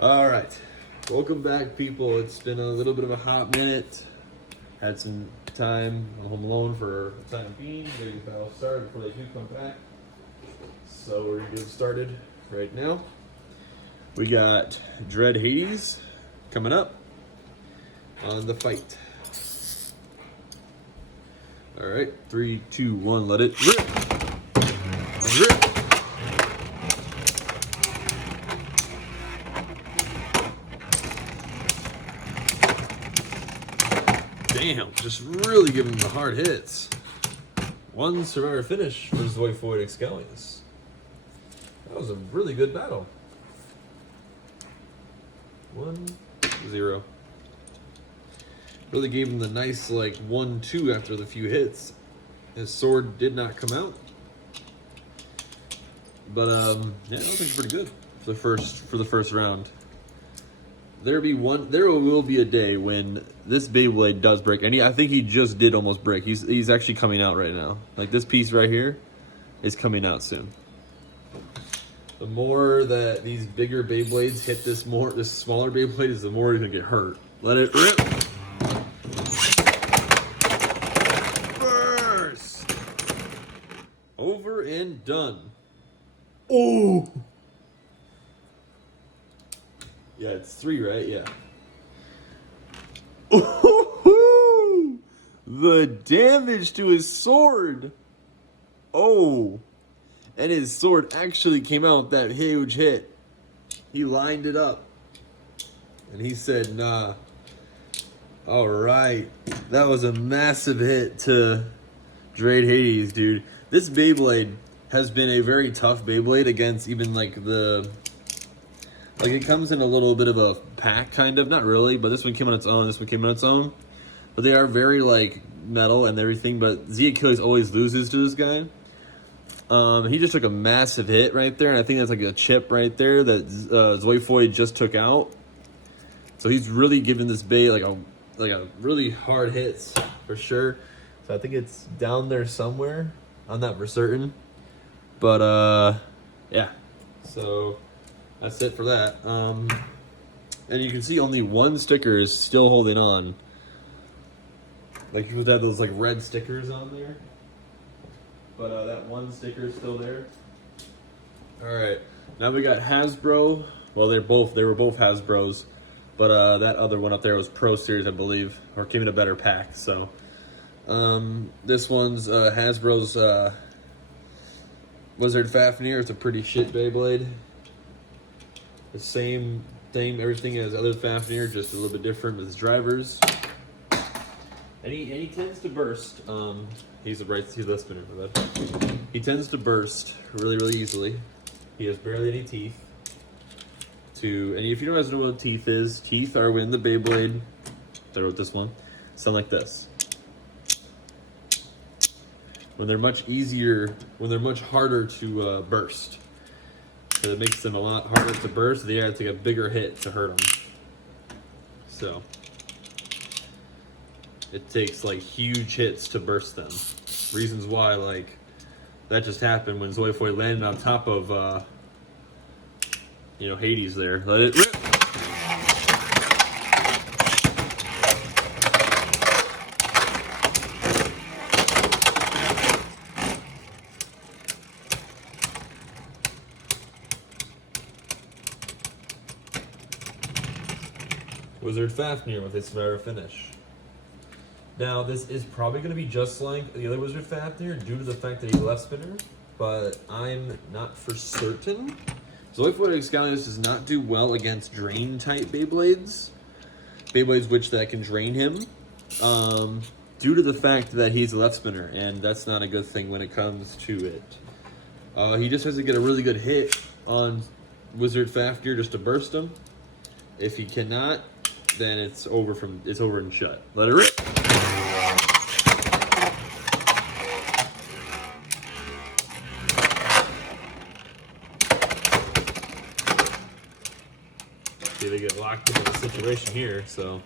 All right, welcome back, people. It's been a little bit of a hot minute. Had some time on home alone for the time being. Getting the battle started before they do come back. So we're gonna get started right now. We got Dread Hades coming up on the fight. All right, 3, 2, 1, let it rip. Rip. Damn, just really giving them the hard hits. One survivor finish for Zoifoid Xcalius. That was a really good battle. 1-0. Really gave him the nice, like, 1-2 after the few hits. His sword did not come out. But, yeah, I think it's pretty good for the first round. There will be a day when this Beyblade does break. And I think he just did almost break. He's actually coming out right now. Like, this piece right here is coming out soon. The more that these bigger Beyblades hit this smaller Beyblade, is the more he's gonna get hurt. Let it rip. Burst. Over and done. Oh. Yeah, it's 3, right? Yeah. Ooh, the damage to his sword. Oh. And his sword actually came out with that huge hit. He lined it up. And he said, nah. All right. That was a massive hit to Dread Hades, dude. This Beyblade has been a very tough Beyblade against even like it comes in a little bit of a pack, kind of. Not really, but this one came on its own. This one came on its own. But they are very, like, metal and everything. But Xcalius always loses to this guy. He just took a massive hit right there. And I think that's like a chip right there that Zoifoid just took out. So he's really giving this Bey like a really hard hits for sure. So I think it's down there somewhere. I'm not for certain. But, yeah. So that's it for that. And you can see only one sticker is still holding on. Like, you would have those like red stickers on there. But that one sticker is still there. Alright. Now we got Hasbro. Well, they were both Hasbros. But that other one up there was Pro Series, I believe. Or came in a better pack. So this one's Hasbro's Wizard Fafnir. It's a pretty shit Beyblade. The same thing, everything as other Fafnir, just a little bit different with his drivers. And he tends to burst. He's a left spinner for that. He tends to burst really, really easily. He has barely any teeth. And if you don't know what teeth is, teeth are when the Beyblade, I wrote this one, sound like this. When they're much harder to burst. So it makes them a lot harder to burst. They have to take a bigger hit to hurt them. So it takes like huge hits to burst them. Reasons why, like, that just happened when Zoifoid landed on top of Hades there. Let it rip. Wizard Fafnir with a survivor finish. Now, this is probably going to be just like the other Wizard Fafnir due to the fact that he's a left spinner, but I'm not for certain. Zoifoid Xcalius does not do well against drain-type Beyblades. Beyblades that can drain him, due to the fact that he's a left spinner, and that's not a good thing when it comes to it. He just has to get a really good hit on Wizard Fafnir just to burst him. If he cannot, then it's over and shut. Let it rip. See, they get locked into the situation here, so.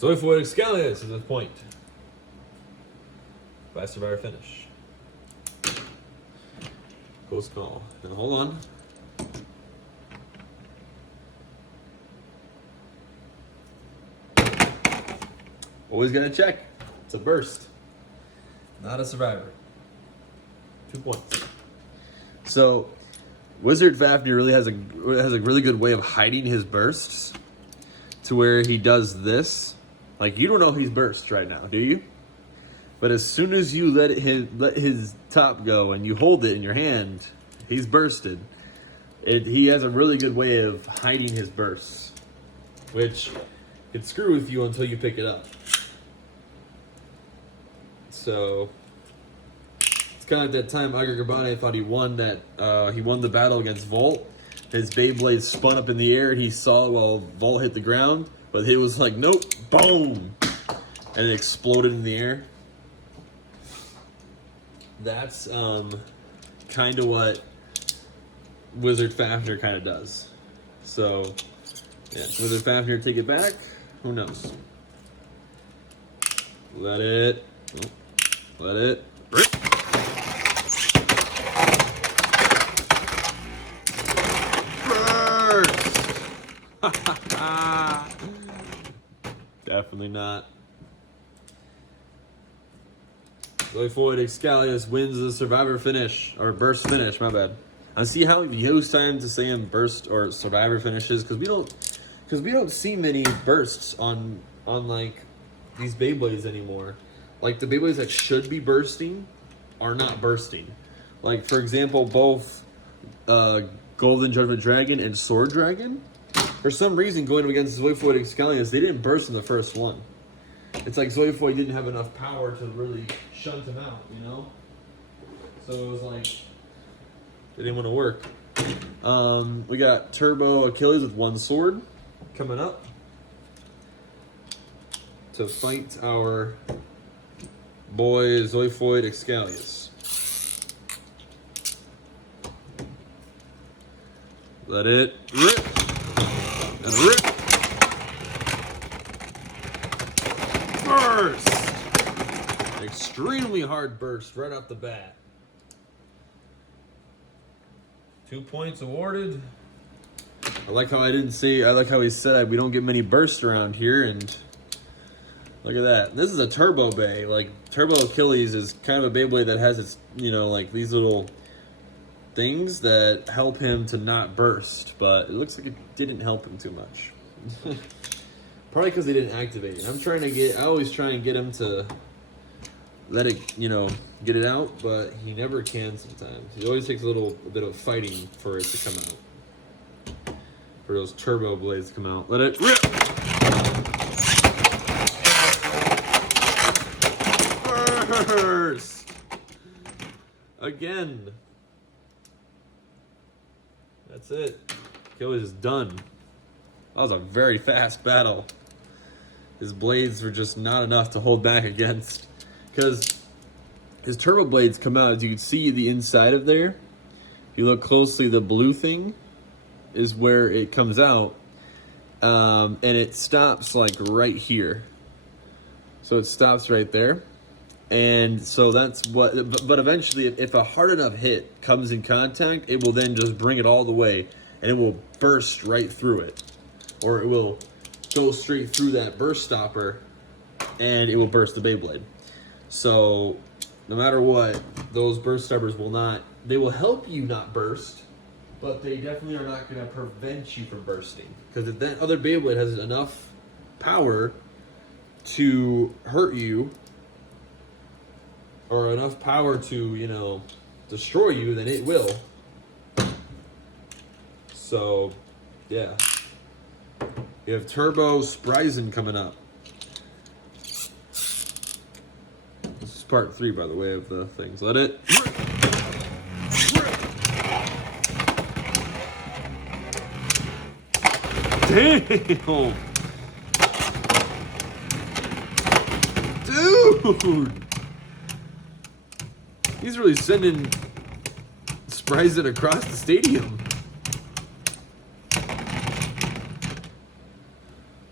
Zoifoid Xcalius is the point. By survivor finish. Close call. Now hold on. Always gotta check. It's a burst, not a survivor. 2 points. So, Wizard Fafnir really has a really good way of hiding his bursts, to where he does this. Like, you don't know he's burst right now, do you? But as soon as you let his top go and you hold it in your hand, he's bursted. He has a really good way of hiding his bursts, which can screw with you until you pick it up. So it's kind of like that time Agagabane thought he won the battle against Volt. His Beyblade spun up in the air and he saw it while Volt hit the ground, but it was like, nope, boom, and it exploded in the air. That's kind of what Wizard Fafnir kind of does. So, yeah, Wizard Fafnir take it back. Who knows? Let it rip. Burst! Definitely not. Zoifoid Xcalius wins the survivor finish, or burst finish, my bad. I see how you use time to say in burst or survivor finishes, because we don't see many bursts on like these Beyblades anymore. Like, the Beyblades that should be bursting are not bursting. Like, for example, both Golden Judgment Dragon and Sword Dragon, for some reason, going against Zoifoid Xcalius, they didn't burst in the first one. It's like Zoifoid didn't have enough power to really shunt him out, you know? So it was like, it didn't want to work. We got Turbo Achilles with one sword coming up to fight our boy Zoifoid Xcalius. Let it rip and rip. Burst! Extremely hard burst right off the bat. 2 points awarded. I like how he said we don't get many bursts around here, and look at that. This is a Turbo Bay. Like, Turbo Achilles is kind of a Beyblade that has its, like these little things that help him to not burst, but it looks like it didn't help him too much. Probably because they didn't activate it. I always try and get him to let it, get it out, but he never can sometimes. He always takes a bit of fighting for it to come out. For those turbo blades to come out. Let it rip! Burst! Again. That's it. Achilles is done. That was a very fast battle. His blades were just not enough to hold back against. Because his turbo blades come out, as you can see the inside of there. If you look closely, the blue thing is where it comes out. And it stops like right here. So it stops right there. And so that's what, but eventually if a hard enough hit comes in contact, it will then just bring it all the way and it will burst right through it. Or it will go straight through that burst stopper and it will burst the Beyblade. So no matter what, those burst stoppers they will help you not burst, but they definitely are not going to prevent you from bursting. Because if that other Beyblade has enough power to hurt you, or enough power to, destroy you, then it will. So, yeah. You have Turbo Spryzen coming up. This is part 3, by the way, of the things. Let it rip. Damn! Dude! He's really sending Spryzen across the stadium.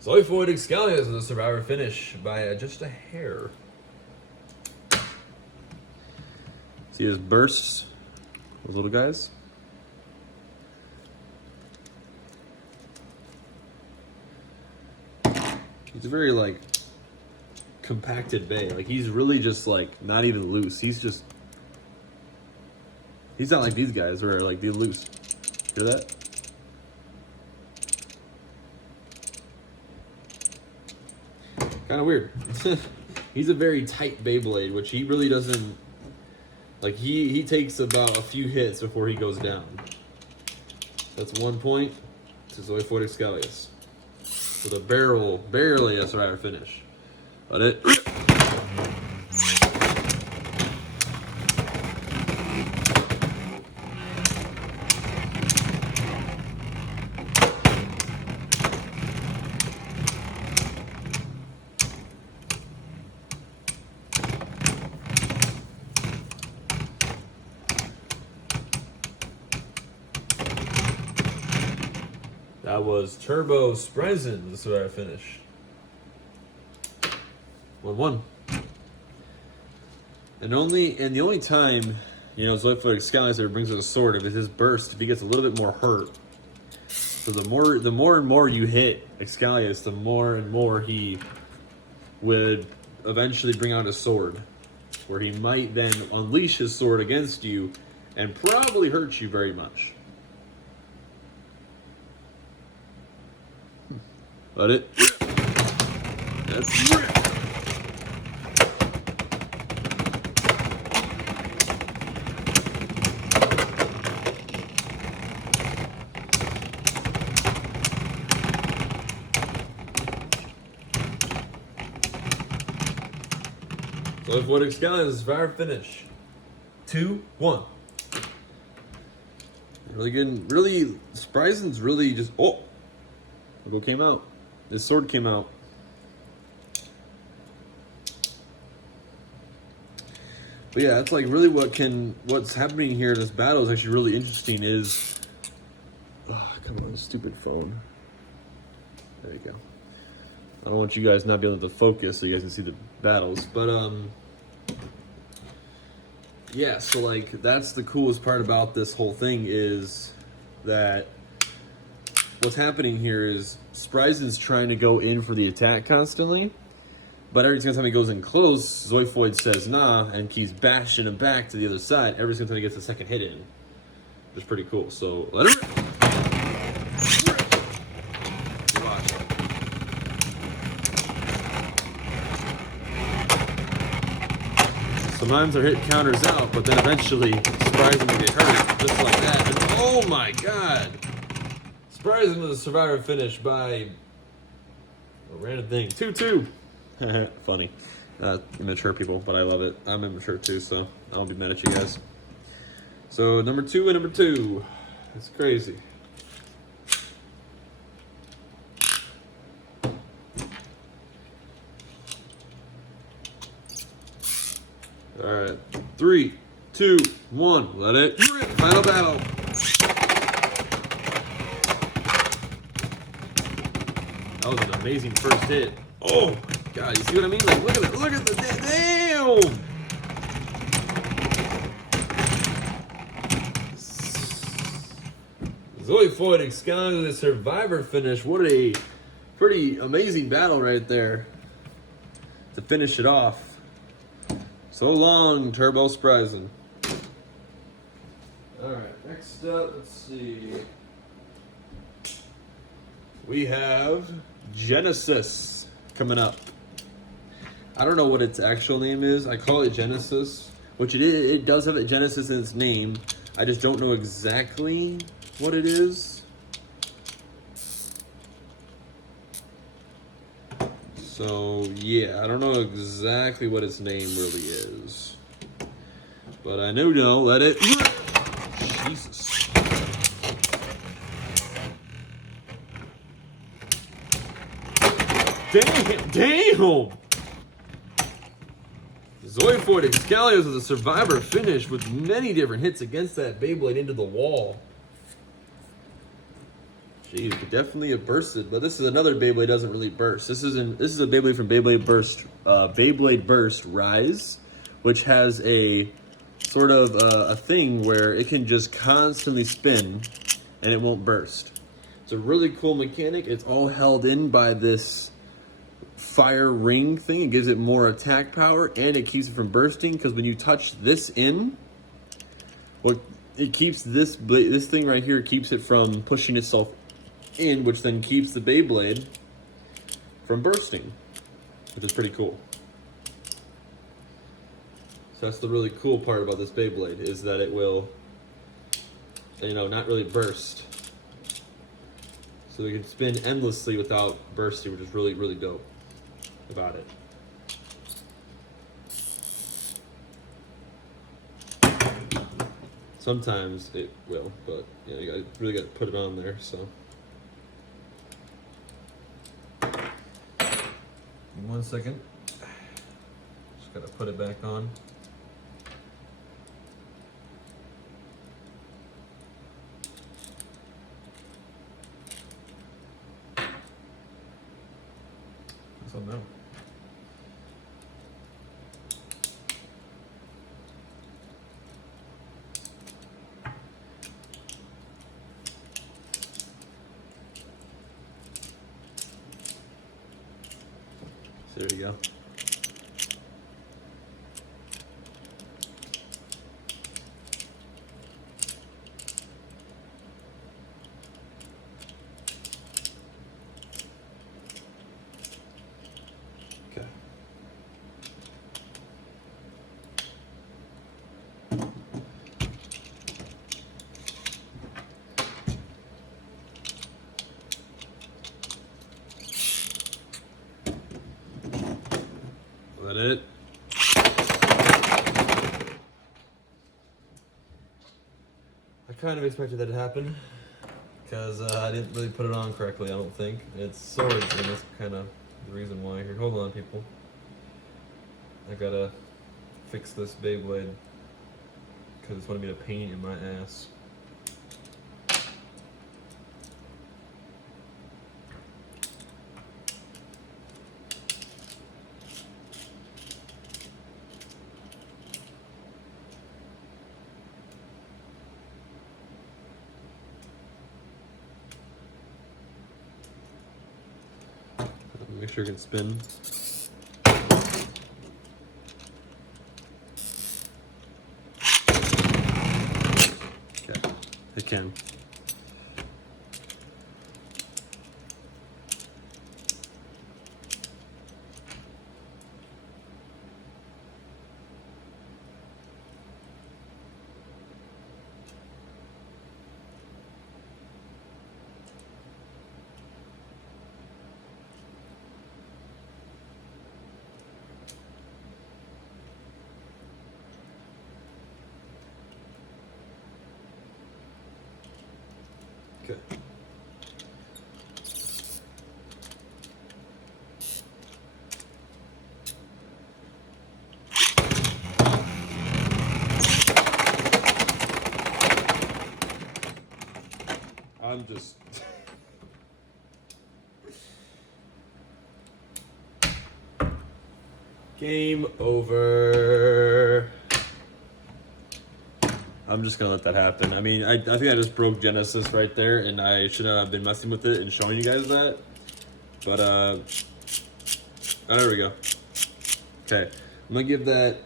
Zoifoid Xcalius is the survivor finish by just a hair. See his bursts those little guys. He's a very like compacted bay. Like he's really just like not even loose. He's not like these guys where like they're loose. Hear that? Kind of weird. He's a very tight Beyblade, which he really doesn't like. He takes about a few hits before he goes down. That's 1 point to Zoifoid Xcalius with a barely a survivor finish. But it. That was Turbo Spreisen, the survivor finish. 1-1. And the only time, Zoifoid Xcalius ever brings us a sword, if it's his burst, if he gets a little bit more hurt. So the more and more you hit Xcalius, the more and more he would eventually bring out a sword, where he might then unleash his sword against you and probably hurt you very much. Let it rip. That's rip. So if what Xcalius is fire finish. 2-1. Really good. Really, Spryzen's really just. Oh! Logo came out. This sword came out. But yeah, it's like really what's happening here in this battle is actually really interesting is come on, stupid phone. There you go. I don't want you guys not being able to focus so you guys can see the battles. But yeah, so like that's the coolest part about this whole thing is that what's happening here is Spryzen's trying to go in for the attack constantly, but every single time he goes in close, Zoifoid says nah and keeps bashing him back to the other side every single time he gets a second hit in. It's pretty cool. So let it rip. Watch. Sometimes their hit counters out, but then eventually Spryzen will get hurt just like that. And oh my god! Spryzen with a survivor finish by a random thing. 2-2. Funny. Immature people, but I love it. I'm immature too, so I won't be mad at you guys. So number 2 and number 2. It's crazy. Alright. 3, 2, 1. Let it rip. Final battle. That was an amazing first hit. Oh my god, you see what I mean? Like, look at it. Look at the damn! Zoifoid Xcalius with a survivor finish. What a pretty amazing battle right there to finish it off. So long, Turbo Spryzen. Alright, next up, let's see. We have Genesis coming up. I don't know what its actual name is. I call it Genesis, which it does have a Genesis in its name. I just don't know exactly what it is. So yeah, I don't know exactly what its name really is. But I know, let it. Jesus. Damn! Zoifoid Xcalius with a survivor finish with many different hits against that Beyblade into the wall. Jeez, it definitely have bursted, but this is another Beyblade that doesn't really burst. This is a Beyblade from Beyblade Burst Rise, which has a sort of a thing where it can just constantly spin and it won't burst. It's a really cool mechanic. It's all held in by this fire ring thing. It gives it more attack power and it keeps it from bursting, because when you touch this in, well, it keeps this thing right here keeps it from pushing itself in, which then keeps the Beyblade from bursting, which is pretty cool. So that's the really cool part about this Beyblade, is that it will, you know, not really burst. So it can spin endlessly without bursting, which is really, really dope about it. Sometimes it will, but yeah, you really got to put it on there. So, in 1 second, just got to put it back on. So now. There you go. Okay. That it? I kind of expected that to happen, because I didn't really put it on correctly, I don't think. It's swords, and that's kind of the reason why. Here, hold on, people. I gotta fix this Beyblade, because it's going to be a pain in my ass. Make sure it can spin. Okay, it can. Okay. I'm just game over. I'm just gonna let that happen. I mean, I think I just broke Genesis right there, and I should have been messing with it and showing you guys that. But oh, there we go. Okay, I'm gonna give that.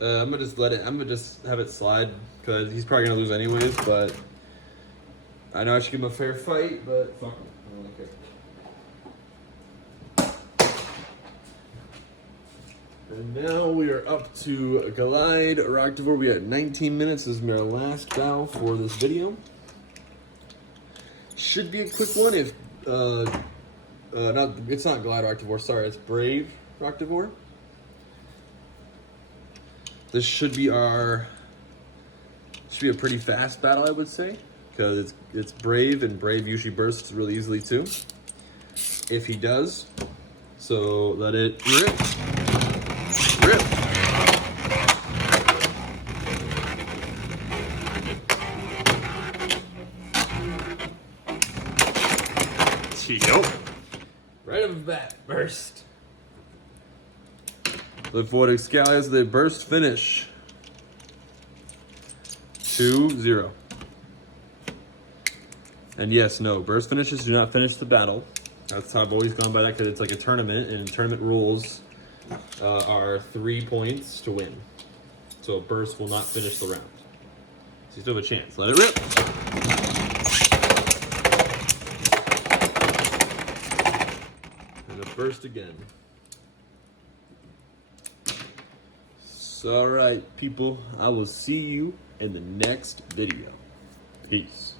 I'm gonna just let it. I'm gonna just have it slide, because he's probably gonna lose anyways. But I know I should give him a fair fight, but fuck him. I don't care. And now we are up to Glide Roctivore. We got 19 minutes. This is our last battle for this video. Should be a quick one if it's not Glide Roctivore, sorry, it's Brave Roctivore. This should be a pretty fast battle, I would say, because it's Brave, and Brave usually bursts really easily too. If he does, so let it rip. Rip. Yep. Right off the bat, burst. Look for Xcalius, the burst finish. 2-0. And yes, no, burst finishes do not finish the battle. That's how I've always gone by that because it's like a tournament, and tournament rules are 3 points to win. So a burst will not finish the round. So you still have a chance. Let it rip. And a burst again. So, all right, people, I will see you in the next video. Peace.